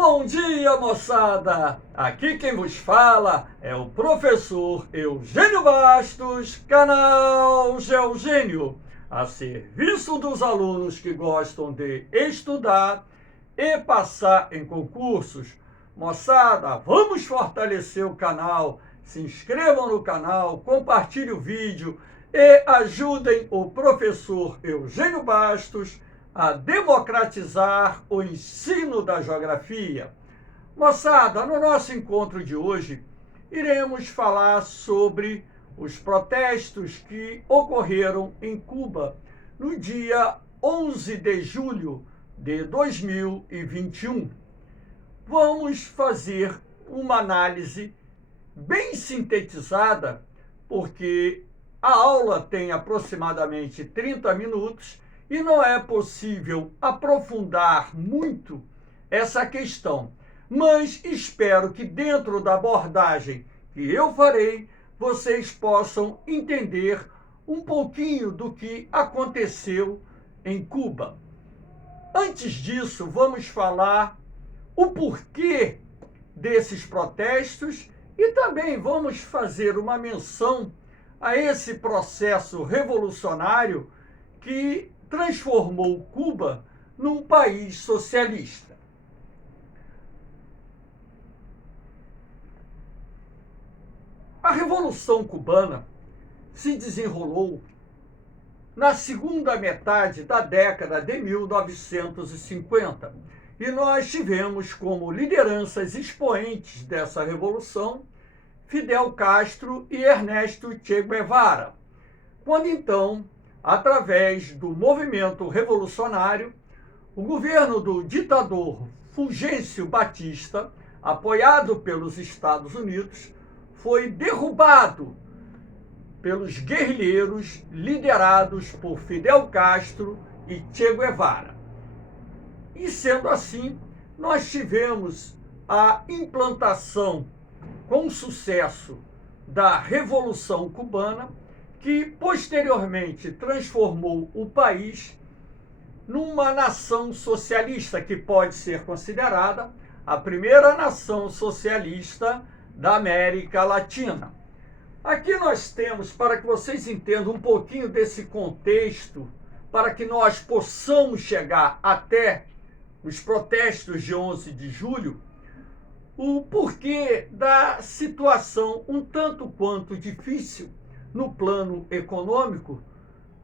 Bom dia, moçada! Aqui quem vos fala é o professor Eugênio Bastos, canal Geogênio, a serviço dos alunos que gostam de estudar e passar em concursos. Moçada, vamos fortalecer o canal, se inscrevam no canal, compartilhem o vídeo e ajudem o professor Eugênio Bastos a democratizar o ensino da geografia. Moçada, no nosso encontro de hoje, iremos falar sobre os protestos que ocorreram em Cuba no dia 11 de julho de 2021. Vamos fazer uma análise bem sintetizada, porque a aula tem aproximadamente 30 minutos e não é possível aprofundar muito essa questão. Mas espero que dentro da abordagem que eu farei, vocês possam entender um pouquinho do que aconteceu em Cuba. Antes disso, vamos falar o porquê desses protestos e também vamos fazer uma menção a esse processo revolucionário que transformou Cuba num país socialista. A Revolução Cubana se desenrolou na segunda metade da década de 1950 e nós tivemos como lideranças expoentes dessa revolução Fidel Castro e Ernesto Che Guevara, quando então, através do movimento revolucionário, o governo do ditador Fulgêncio Batista, apoiado pelos Estados Unidos, foi derrubado pelos guerrilheiros liderados por Fidel Castro e Che Guevara. E sendo assim, nós tivemos a implantação com sucesso da Revolução Cubana, que posteriormente transformou o país numa nação socialista, que pode ser considerada a primeira nação socialista da América Latina. Aqui nós temos, para que vocês entendam um pouquinho desse contexto, para que nós possamos chegar até os protestos de 11 de julho, o porquê da situação um tanto quanto difícil no plano econômico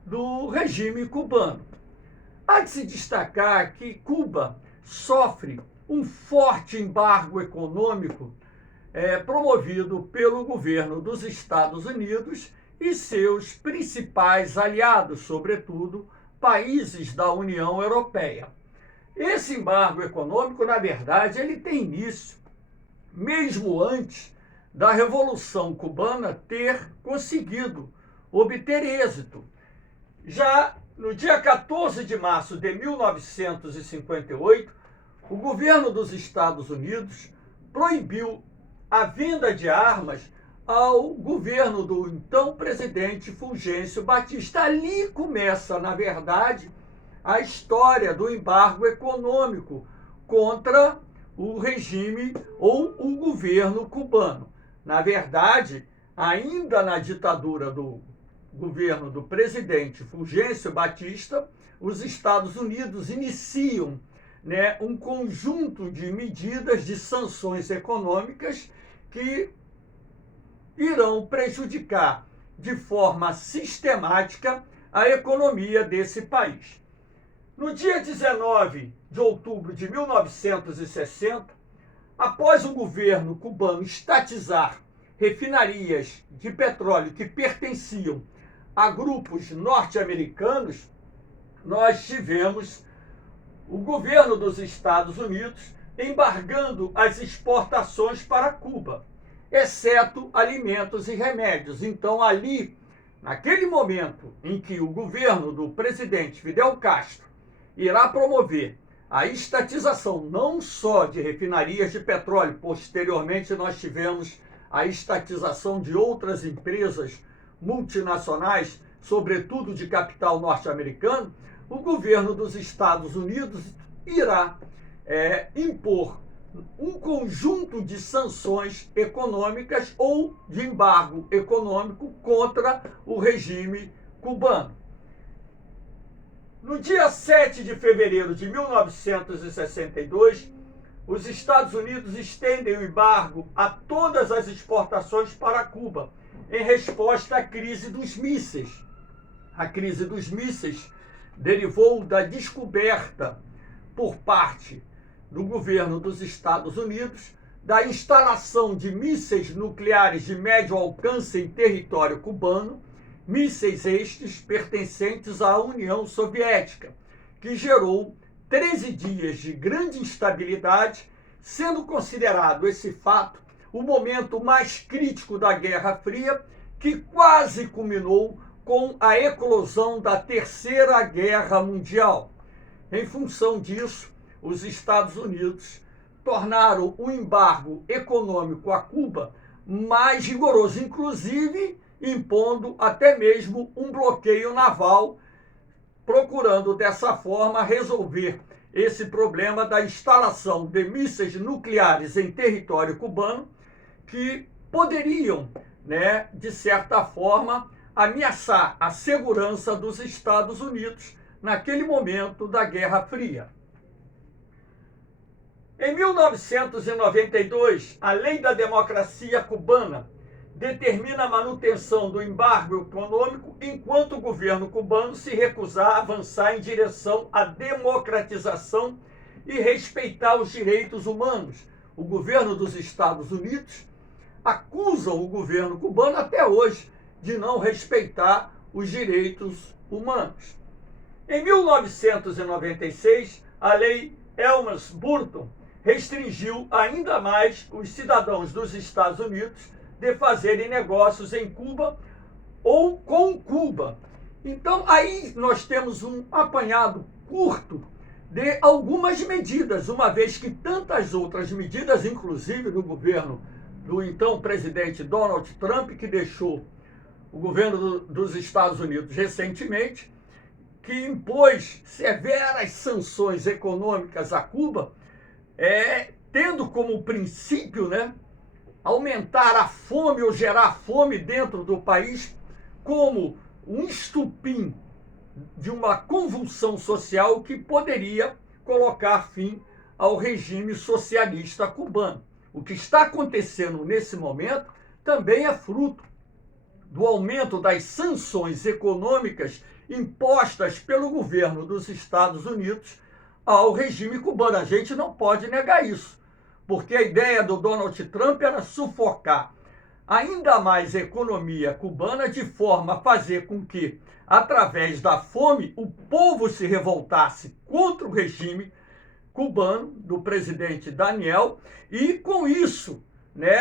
do regime cubano. Há de se destacar que Cuba sofre um forte embargo econômico promovido pelo governo dos Estados Unidos e seus principais aliados, sobretudo países da União Europeia. Esse embargo econômico, na verdade, ele tem início mesmo antes da Revolução Cubana ter conseguido obter êxito. Já no dia 14 de março de 1958, o governo dos Estados Unidos proibiu a venda de armas ao governo do então presidente Fulgêncio Batista. Ali começa, na verdade, a história do embargo econômico contra o regime ou o governo cubano. Na verdade, ainda na ditadura do governo do presidente Fulgêncio Batista, os Estados Unidos iniciam um conjunto de medidas de sanções econômicas que irão prejudicar de forma sistemática a economia desse país. No dia 19 de outubro de 1960, após o governo cubano estatizar refinarias de petróleo que pertenciam a grupos norte-americanos, nós tivemos o governo dos Estados Unidos embargando as exportações para Cuba, exceto alimentos e remédios. Então, ali, naquele momento em que o governo do presidente Fidel Castro irá promover a estatização não só de refinarias de petróleo, posteriormente nós tivemos a estatização de outras empresas multinacionais, sobretudo de capital norte-americano, o governo dos Estados Unidos irá impor um conjunto de sanções econômicas ou de embargo econômico contra o regime cubano. No dia 7 de fevereiro de 1962, os Estados Unidos estendem o embargo a todas as exportações para Cuba, em resposta à crise dos mísseis. A crise dos mísseis derivou da descoberta por parte do governo dos Estados Unidos da instalação de mísseis nucleares de médio alcance em território cubano, mísseis estes pertencentes à União Soviética, que gerou 13 dias de grande instabilidade, sendo considerado esse fato o momento mais crítico da Guerra Fria, que quase culminou com a eclosão da Terceira Guerra Mundial. Em função disso, os Estados Unidos tornaram o embargo econômico a Cuba mais rigoroso, inclusive impondo até mesmo um bloqueio naval, procurando dessa forma resolver esse problema da instalação de mísseis nucleares em território cubano, que poderiam, de certa forma, ameaçar a segurança dos Estados Unidos naquele momento da Guerra Fria. Em 1992, a Lei da Democracia Cubana determina a manutenção do embargo econômico enquanto o governo cubano se recusar a avançar em direção à democratização e respeitar os direitos humanos. O governo dos Estados Unidos acusa o governo cubano até hoje de não respeitar os direitos humanos. Em 1996, a Lei Helms-Burton restringiu ainda mais os cidadãos dos Estados Unidos de fazerem negócios em Cuba ou com Cuba. Então, aí nós temos um apanhado curto de algumas medidas, uma vez que tantas outras medidas, inclusive do governo do então presidente Donald Trump, que deixou o governo dos Estados Unidos recentemente, que impôs severas sanções econômicas a Cuba, tendo como princípio, aumentar a fome ou gerar fome dentro do país como um estupim de uma convulsão social que poderia colocar fim ao regime socialista cubano. O que está acontecendo nesse momento também é fruto do aumento das sanções econômicas impostas pelo governo dos Estados Unidos ao regime cubano. A gente não pode negar isso, porque a ideia do Donald Trump era sufocar ainda mais a economia cubana de forma a fazer com que, através da fome, o povo se revoltasse contra o regime cubano do presidente Daniel e, com isso,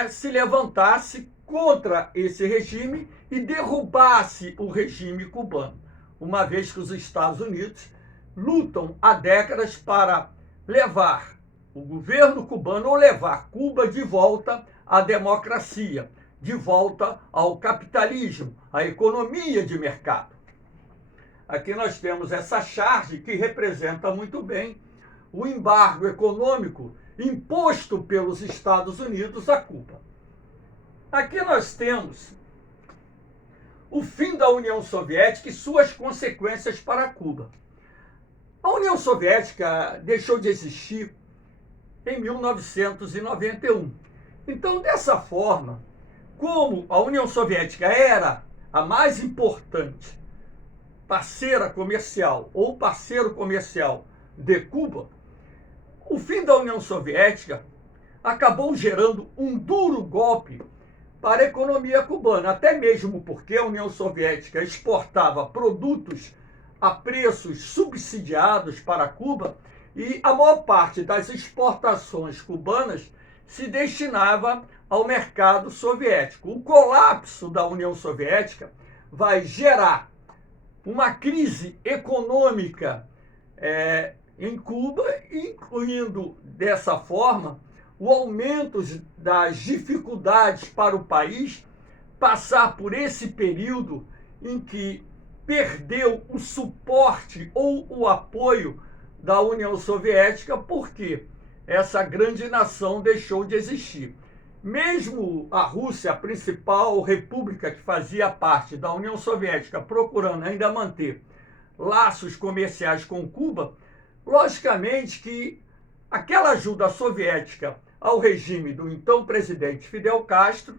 se levantasse contra esse regime e derrubasse o regime cubano, uma vez que os Estados Unidos lutam há décadas para levar o governo cubano ou levar Cuba de volta à democracia, de volta ao capitalismo, à economia de mercado. Aqui nós temos essa charge que representa muito bem o embargo econômico imposto pelos Estados Unidos a Cuba. Aqui nós temos o fim da União Soviética e suas consequências para Cuba. A União Soviética deixou de existir em 1991. Então, dessa forma, como a União Soviética era a mais importante parceira comercial ou parceiro comercial de Cuba, o fim da União Soviética acabou gerando um duro golpe para a economia cubana, até mesmo porque a União Soviética exportava produtos a preços subsidiados para Cuba e a maior parte das exportações cubanas se destinava ao mercado soviético. O colapso da União Soviética vai gerar uma crise econômica em Cuba, incluindo dessa forma o aumento das dificuldades para o país passar por esse período em que perdeu o suporte ou o apoio da União Soviética, porque essa grande nação deixou de existir. Mesmo a Rússia, a principal república que fazia parte da União Soviética, procurando ainda manter laços comerciais com Cuba, logicamente que aquela ajuda soviética ao regime do então presidente Fidel Castro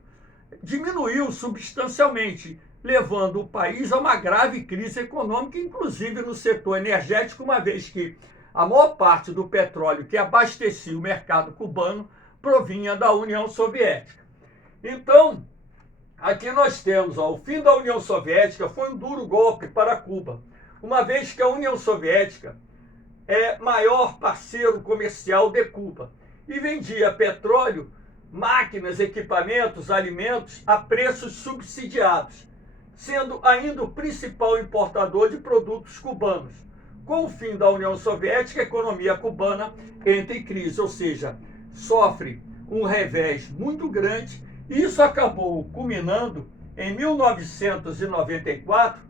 diminuiu substancialmente, levando o país a uma grave crise econômica, inclusive no setor energético, uma vez que a maior parte do petróleo que abastecia o mercado cubano provinha da União Soviética. Então, aqui nós temos, o fim da União Soviética foi um duro golpe para Cuba, uma vez que a União Soviética é maior parceiro comercial de Cuba e vendia petróleo, máquinas, equipamentos, alimentos a preços subsidiados, sendo ainda o principal importador de produtos cubanos. Com o fim da União Soviética, a economia cubana entra em crise, ou seja, sofre um revés muito grande, e isso acabou culminando em 1994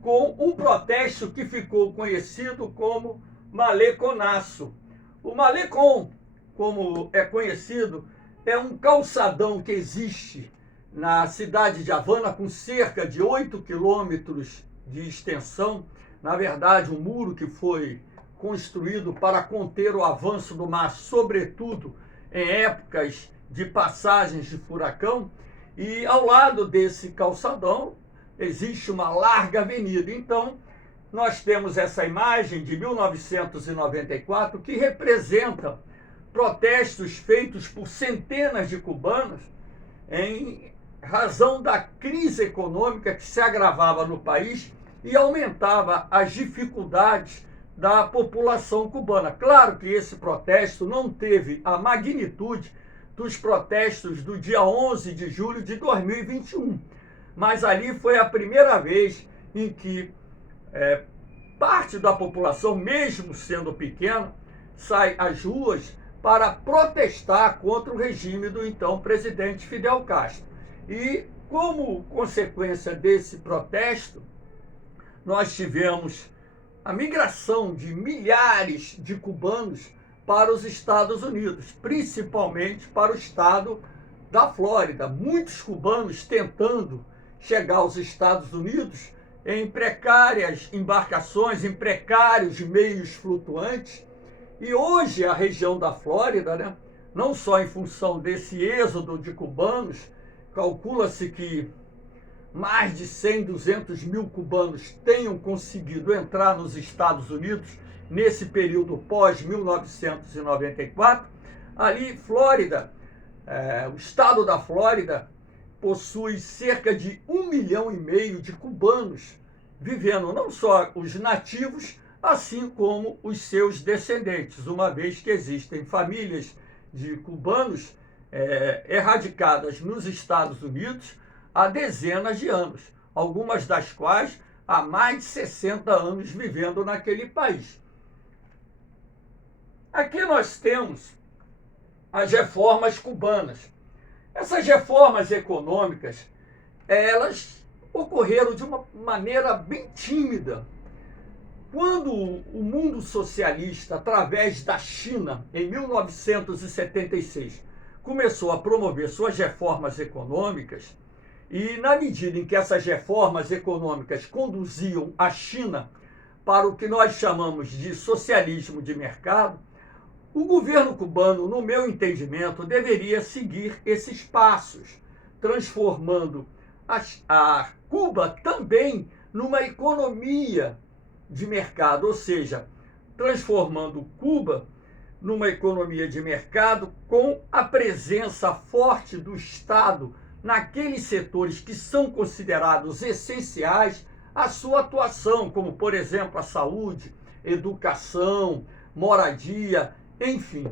com um protesto que ficou conhecido como Maleconaço. O Malecon, como é conhecido, é um calçadão que existe na cidade de Havana com cerca de 8 quilômetros de extensão. Na verdade, um muro que foi construído para conter o avanço do mar, sobretudo em épocas de passagens de furacão. E ao lado desse calçadão existe uma larga avenida. Então, nós temos essa imagem de 1994 que representa protestos feitos por centenas de cubanos em razão da crise econômica que se agravava no país e aumentava as dificuldades da população cubana. Claro que esse protesto não teve a magnitude dos protestos do dia 11 de julho de 2021, mas ali foi a primeira vez em que parte da população, mesmo sendo pequena, sai às ruas para protestar contra o regime do então presidente Fidel Castro. E como consequência desse protesto, nós tivemos a migração de milhares de cubanos para os Estados Unidos, principalmente para o estado da Flórida. Muitos cubanos tentando chegar aos Estados Unidos em precárias embarcações, em precários meios flutuantes. E hoje a região da Flórida, não só em função desse êxodo de cubanos, calcula-se que mais de 100, 200 mil cubanos tenham conseguido entrar nos Estados Unidos nesse período pós-1994. Ali, Flórida, o estado da Flórida possui cerca de 1,5 milhão de cubanos vivendo, não só os nativos, assim como os seus descendentes, uma vez que existem famílias de cubanos erradicadas nos Estados Unidos há dezenas de anos, algumas das quais há mais de 60 anos vivendo naquele país. Aqui nós temos as reformas cubanas. Essas reformas econômicas, elas ocorreram de uma maneira bem tímida. Quando o mundo socialista, através da China, em 1976, começou a promover suas reformas econômicas, e na medida em que essas reformas econômicas conduziam a China para o que nós chamamos de socialismo de mercado, o governo cubano, no meu entendimento, deveria seguir esses passos, transformando a Cuba também numa economia de mercado, ou seja, transformando Cuba numa economia de mercado com a presença forte do Estado naqueles setores que são considerados essenciais à sua atuação, como, por exemplo, a saúde, educação, moradia, enfim.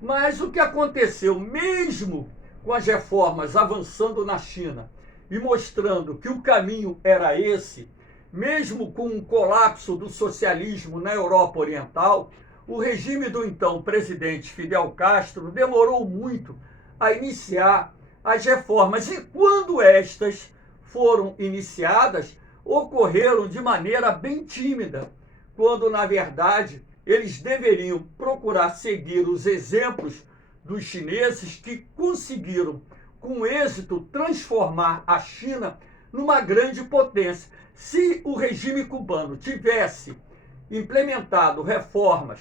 Mas o que aconteceu, mesmo com as reformas avançando na China e mostrando que o caminho era esse, mesmo com o colapso do socialismo na Europa Oriental, o regime do então presidente Fidel Castro demorou muito a iniciar as reformas. E quando estas foram iniciadas, ocorreram de maneira bem tímida, quando, na verdade, eles deveriam procurar seguir os exemplos dos chineses que conseguiram, com êxito, transformar a China numa grande potência. Se o regime cubano tivesse implementado reformas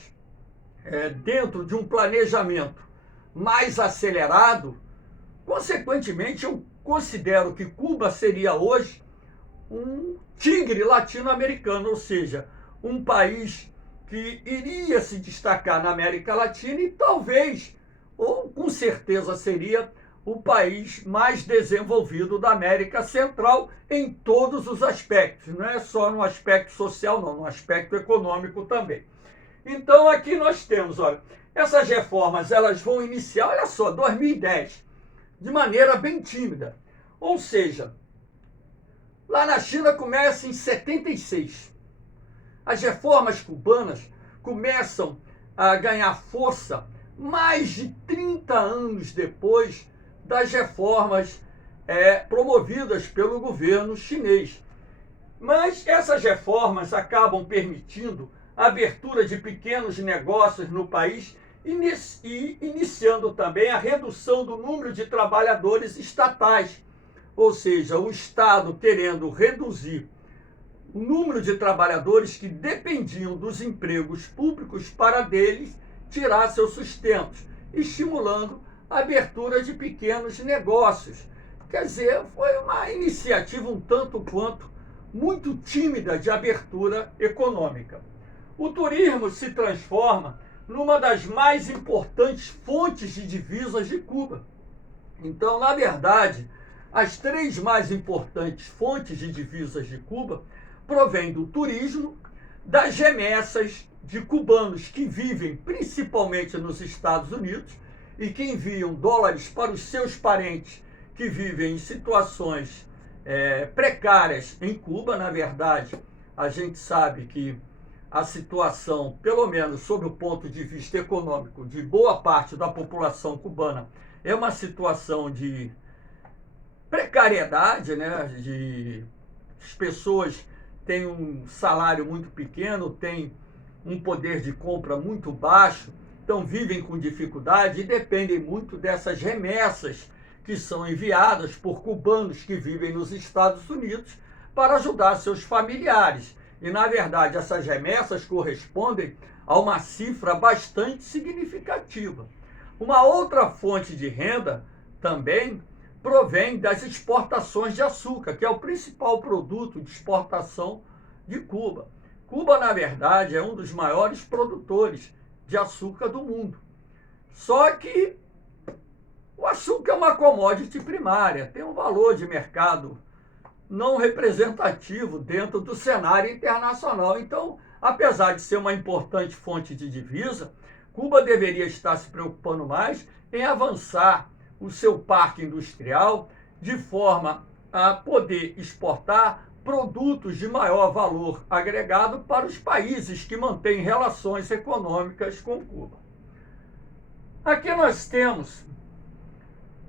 dentro de um planejamento mais acelerado, consequentemente, eu considero que Cuba seria hoje um tigre latino-americano, ou seja, um país que iria se destacar na América Latina e talvez, ou com certeza, seria o país mais desenvolvido da América Central em todos os aspectos, não é só no aspecto social, não, no aspecto econômico também. Então aqui nós temos, olha, essas reformas elas vão iniciar, olha só, 2010, de maneira bem tímida. Ou seja, lá na China começa em 76. As reformas cubanas começam a ganhar força mais de 30 anos depois das reformas promovidas pelo governo chinês. Mas essas reformas acabam permitindo a abertura de pequenos negócios no país e iniciando também a redução do número de trabalhadores estatais, ou seja, o Estado querendo reduzir o número de trabalhadores que dependiam dos empregos públicos para deles tirar seu sustento, estimulando a abertura de pequenos negócios. Quer dizer, foi uma iniciativa um tanto quanto muito tímida de abertura econômica. O turismo se transforma numa das mais importantes fontes de divisas de Cuba. Então, na verdade, as três mais importantes fontes de divisas de Cuba provêm do turismo, das remessas de cubanos que vivem principalmente nos Estados Unidos e que enviam dólares para os seus parentes que vivem em situações precárias em Cuba. Na verdade, a gente sabe que a situação, pelo menos sob o ponto de vista econômico, de boa parte da população cubana é uma situação de precariedade, né? As pessoas têm um salário muito pequeno, têm um poder de compra muito baixo, então vivem com dificuldade e dependem muito dessas remessas que são enviadas por cubanos que vivem nos Estados Unidos para ajudar seus familiares. E, na verdade, essas remessas correspondem a uma cifra bastante significativa. Uma outra fonte de renda também provém das exportações de açúcar, que é o principal produto de exportação de Cuba. Cuba, na verdade, é um dos maiores produtores de açúcar do mundo. Só que o açúcar é uma commodity primária, tem um valor de mercado não representativo dentro do cenário internacional. Então, apesar de ser uma importante fonte de divisa, Cuba deveria estar se preocupando mais em avançar o seu parque industrial de forma a poder exportar produtos de maior valor agregado para os países que mantêm relações econômicas com Cuba. Aqui nós temos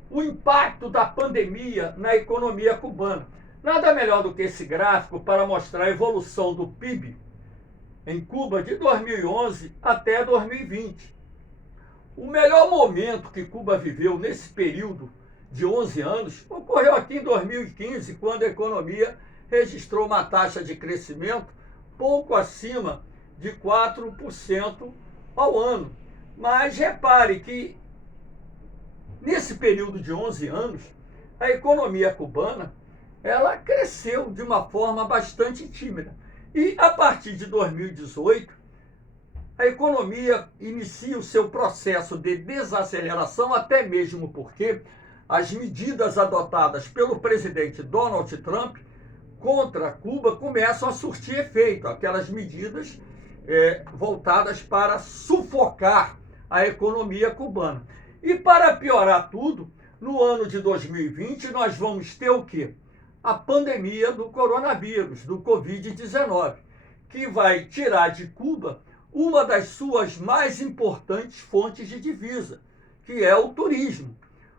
o impacto da pandemia na economia cubana. Nada melhor do que esse gráfico para mostrar a evolução do PIB em Cuba de 2011 até 2020. O melhor momento que Cuba viveu nesse período de 11 anos ocorreu aqui em 2015, quando a economia registrou uma taxa de crescimento pouco acima de 4% ao ano. Mas repare que nesse período de 11 anos, a economia cubana ela cresceu de uma forma bastante tímida. E a partir de 2018, a economia inicia o seu processo de desaceleração, até mesmo porque as medidas adotadas pelo presidente Donald Trump contra Cuba começam a surtir efeito, aquelas medidas voltadas para sufocar a economia cubana. E para piorar tudo, no ano de 2020 nós vamos ter o quê? A pandemia do coronavírus, do Covid-19, que vai tirar de Cuba uma das suas mais importantes fontes de divisa, que é o turismo.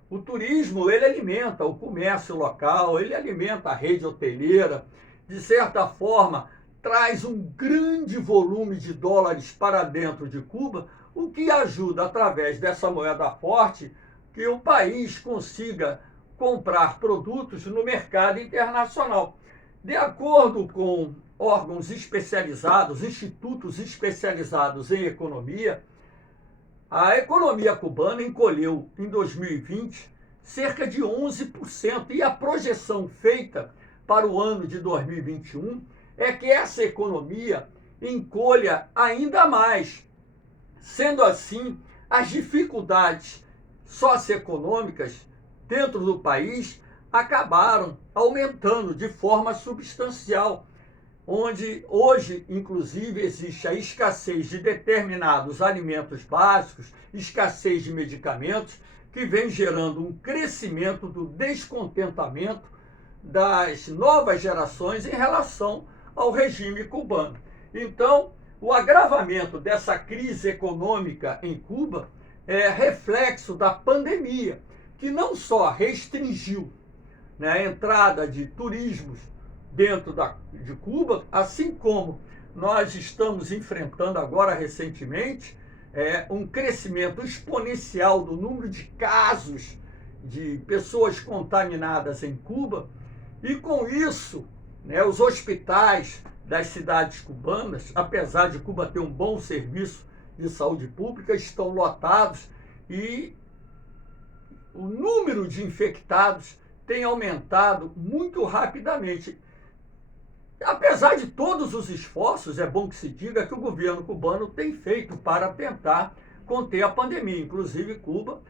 O turismo, ele alimenta o comércio local, ele alimenta a rede hoteleira, de certa forma, traz um grande volume de dólares para dentro de Cuba, o que ajuda, através dessa moeda forte, que o país consiga comprar produtos no mercado internacional. De acordo com órgãos especializados, institutos especializados em economia, a economia cubana encolheu em 2020 cerca de 11%, e a projeção feita para o ano de 2021 é que essa economia encolha ainda mais. Sendo assim, as dificuldades socioeconômicas dentro do país acabaram aumentando de forma substancial, onde hoje, inclusive, existe a escassez de determinados alimentos básicos, escassez de medicamentos, que vem gerando um crescimento do descontentamento das novas gerações em relação ao regime cubano. Então, o agravamento dessa crise econômica em Cuba é reflexo da pandemia, que não só restringiu, né, a entrada de turismos dentro de Cuba, assim como nós estamos enfrentando agora recentemente um crescimento exponencial do número de casos de pessoas contaminadas em Cuba, e com isso, né, os hospitais das cidades cubanas, apesar de Cuba ter um bom serviço de saúde pública, estão lotados, e o número de infectados tem aumentado muito rapidamente. Apesar de todos os esforços, é bom que se diga que o governo cubano tem feito para tentar conter a pandemia. Inclusive, Cuba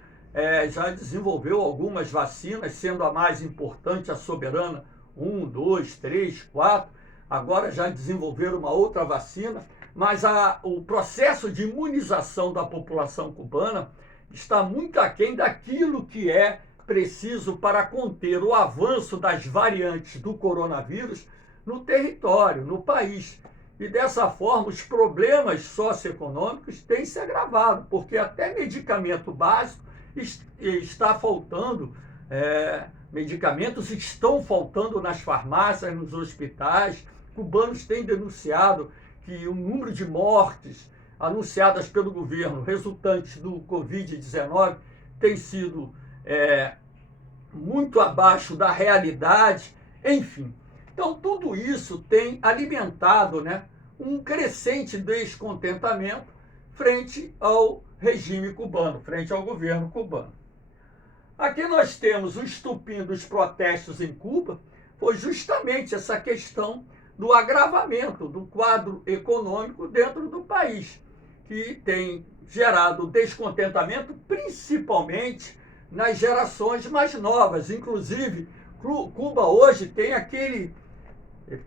já desenvolveu algumas vacinas, sendo a mais importante a Soberana 1, 2, 3, 4. Agora já desenvolveram uma outra vacina, mas o processo de imunização da população cubana está muito aquém daquilo que é preciso para conter o avanço das variantes do coronavírus no território, no país. E dessa forma, os problemas socioeconômicos têm se agravado, porque até medicamento básico está faltando, medicamentos estão faltando nas farmácias, nos hospitais. Cubanos têm denunciado que o número de mortes anunciadas pelo governo resultantes do Covid-19 tem sido muito abaixo da realidade, enfim. Então, tudo isso tem alimentado, né, um crescente descontentamento frente ao regime cubano, frente ao governo cubano. Aqui nós temos o estupim dos protestos em Cuba, foi justamente essa questão do agravamento do quadro econômico dentro do país, que tem gerado descontentamento principalmente nas gerações mais novas. Inclusive, Cuba hoje tem aquele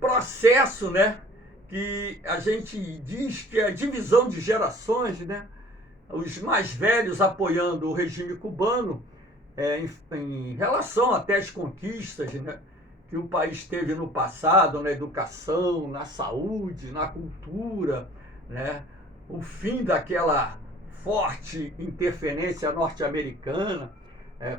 processo, né, que a gente diz que é a divisão de gerações, né? Os mais velhos apoiando o regime cubano em relação até às conquistas, né, que o país teve no passado, na educação, na saúde, na cultura, né? O fim daquela forte interferência norte-americana.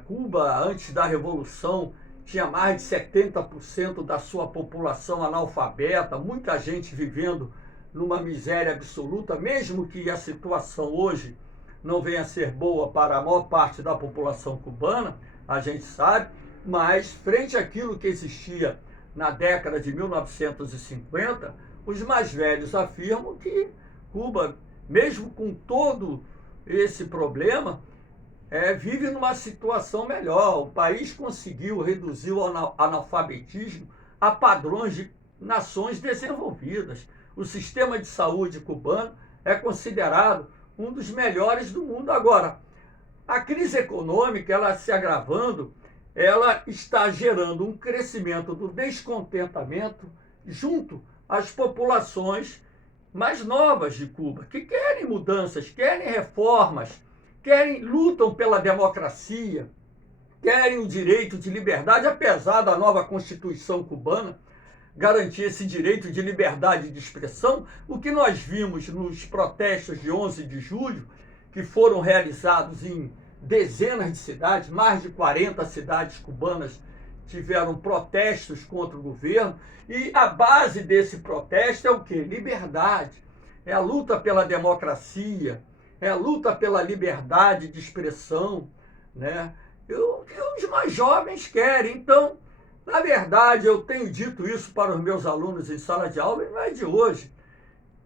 Cuba, antes da Revolução, tinha mais de 70% da sua população analfabeta, muita gente vivendo numa miséria absoluta, mesmo que a situação hoje não venha a ser boa para a maior parte da população cubana, a gente sabe, mas frente àquilo que existia na década de 1950, os mais velhos afirmam que Cuba, mesmo com todo esse problema, vive numa situação melhor. O país conseguiu reduzir o analfabetismo a padrões de nações desenvolvidas. O sistema de saúde cubano é considerado um dos melhores do mundo. Agora, a crise econômica, ela se agravando, ela está gerando um crescimento do descontentamento junto às populações mais novas de Cuba, que querem mudanças, querem reformas, lutam pela democracia, querem o direito de liberdade, apesar da nova Constituição cubana garantir esse direito de liberdade de expressão. O que nós vimos nos protestos de 11 de julho, que foram realizados em dezenas de cidades, mais de 40 cidades cubanas tiveram protestos contra o governo, e a base desse protesto é o quê? Liberdade. É a luta pela democracia, é a luta pela liberdade de expressão, né? E os mais jovens querem. Então, na verdade, eu tenho dito isso para os meus alunos em sala de aula, e não é de hoje.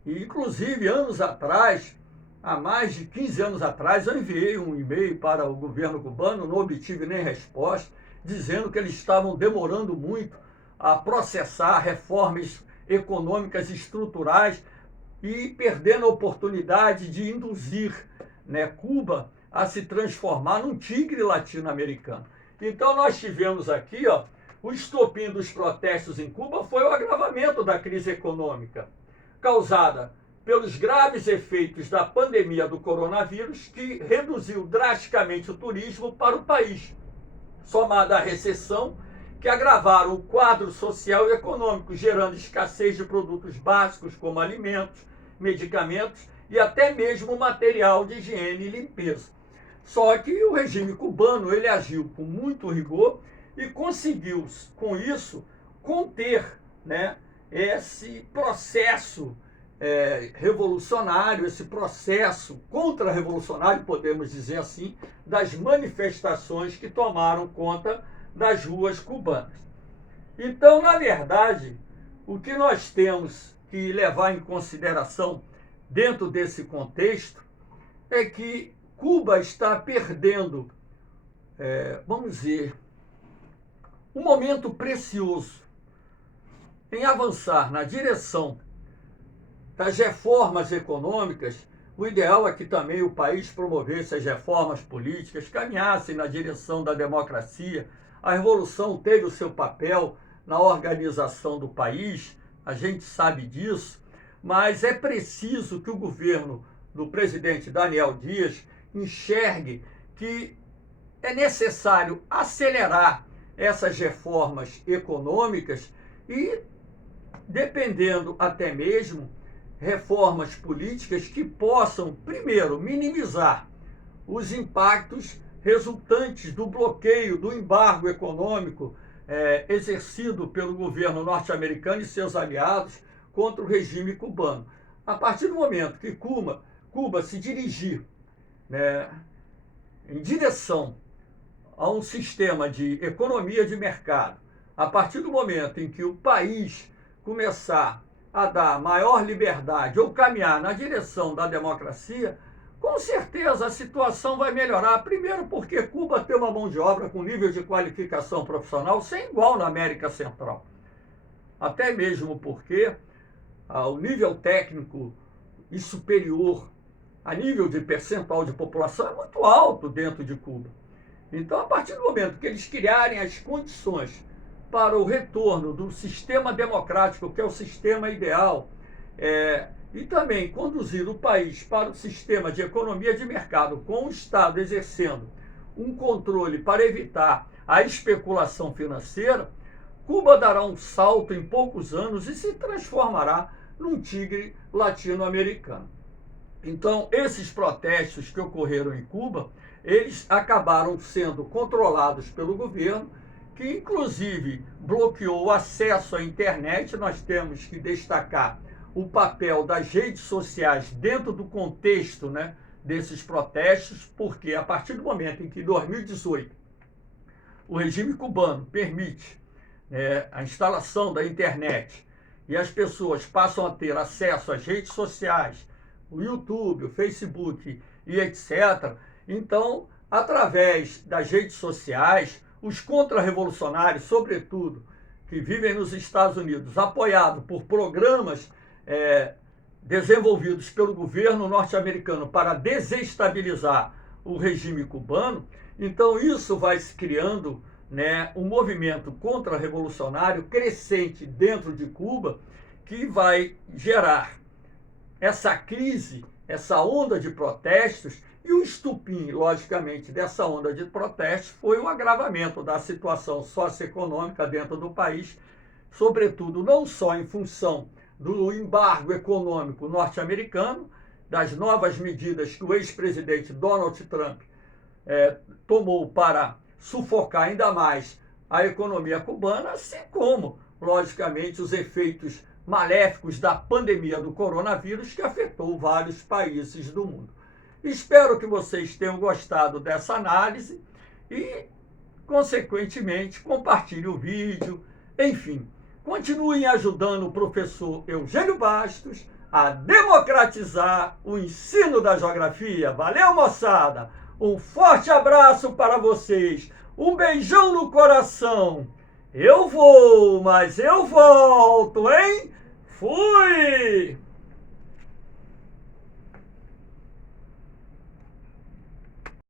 E, inclusive, anos atrás, há mais de 15 anos atrás, eu enviei um e-mail para o governo cubano, não obtive nem resposta, dizendo que eles estavam demorando muito a processar reformas econômicas e estruturais e perdendo a oportunidade de induzir, né, Cuba a se transformar num tigre latino-americano. Então nós tivemos aqui, o estopim dos protestos em Cuba foi o agravamento da crise econômica, causada pelos graves efeitos da pandemia do coronavírus, que reduziu drasticamente o turismo para o país, somada à recessão, que agravaram o quadro social e econômico, gerando escassez de produtos básicos como alimentos, medicamentos e até mesmo material de higiene e limpeza. Só que o regime cubano ele agiu com muito rigor e conseguiu, com isso, conter, né, esse processo revolucionário, esse processo contra-revolucionário, podemos dizer assim, das manifestações que tomaram conta das ruas cubanas. Então, na verdade, o que nós temos que levar em consideração dentro desse contexto é que Cuba está perdendo, vamos dizer, um momento precioso em avançar na direção das reformas econômicas. O ideal é que também o país promovesse as reformas políticas, caminhasse na direção da democracia. A revolução teve o seu papel na organização do país, a gente sabe disso, mas é preciso que o governo do presidente Daniel Dias enxergue que é necessário acelerar essas reformas econômicas e, dependendo até mesmo, reformas políticas que possam, primeiro, minimizar os impactos resultantes do bloqueio, do embargo econômico exercido pelo governo norte-americano e seus aliados contra o regime cubano. A partir do momento que Cuba se dirigir, né, em direção a um sistema de economia de mercado, a partir do momento em que o país começar a dar maior liberdade ou caminhar na direção da democracia, com certeza a situação vai melhorar. Primeiro porque Cuba tem uma mão de obra com nível de qualificação profissional sem igual na América Central. Até mesmo porque o nível técnico e superior a nível de percentual de população é muito alto dentro de Cuba. Então, a partir do momento que eles criarem as condições para o retorno do sistema democrático, que é o sistema ideal, e também conduzir o país para o sistema de economia de mercado, com o Estado exercendo um controle para evitar a especulação financeira, Cuba dará um salto em poucos anos e se transformará num tigre latino-americano. Então, esses protestos que ocorreram em Cuba, eles acabaram sendo controlados pelo governo, que inclusive bloqueou o acesso à internet. Nós temos que destacar o papel das redes sociais dentro do contexto, né, desses protestos, porque a partir do momento em que, em 2018, o regime cubano permite a instalação da internet e as pessoas passam a ter acesso às redes sociais, o YouTube, o Facebook e etc., então, através das redes sociais, os contra-revolucionários, sobretudo, que vivem nos Estados Unidos, apoiados por programas desenvolvidos pelo governo norte-americano para desestabilizar o regime cubano, então isso vai se criando, né, um movimento contra-revolucionário crescente dentro de Cuba, que vai gerar essa crise, essa onda de protestos. E o estupim, logicamente, dessa onda de protestos foi o agravamento da situação socioeconômica dentro do país, sobretudo não só em função do embargo econômico norte-americano, das novas medidas que o ex-presidente Donald Trump tomou para sufocar ainda mais a economia cubana, assim como, logicamente, os efeitos maléficos da pandemia do coronavírus que afetou vários países do mundo. Espero que vocês tenham gostado dessa análise e, consequentemente, compartilhem o vídeo. Enfim, continuem ajudando o professor Eugênio Bastos a democratizar o ensino da geografia. Valeu, moçada! Um forte abraço para vocês. Um beijão no coração. Eu vou, mas eu volto, hein? Fui!